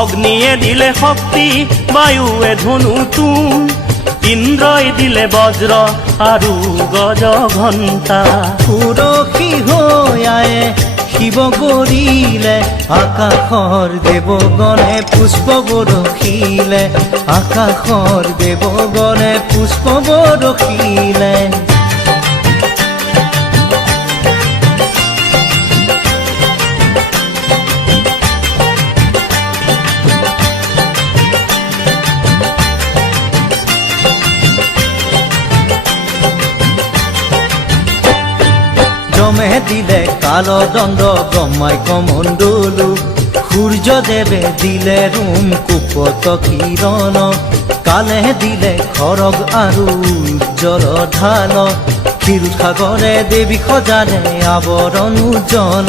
অগ্নিয়ে দিলে শক্তি, বায়ুৱে ধনু তুম, ইন্দ্ৰই দিলে বজ্ৰ আৰু গজ ঘণ্টা। সুৰক্ষী হৈ আয়ে শিৱ কৰিলে, আকাশৰ দেৱগণে পুষ্প বৰষিলে, আকাশৰ দেৱগণে পুষ্প বৰষিলে। যমে দিলে কালদণ্ড, ব্ৰহ্মাই কমণ্ডলু, সূৰ্যদেৱে দিলে ৰোম কুপত কিৰণ, কালে দিলে খৰগ আৰু উজ্জ্বল ঢাল, ক্ষীৰোদ সাগৰে দেৱী সজালে আৱৰণ উজ্জ্বল।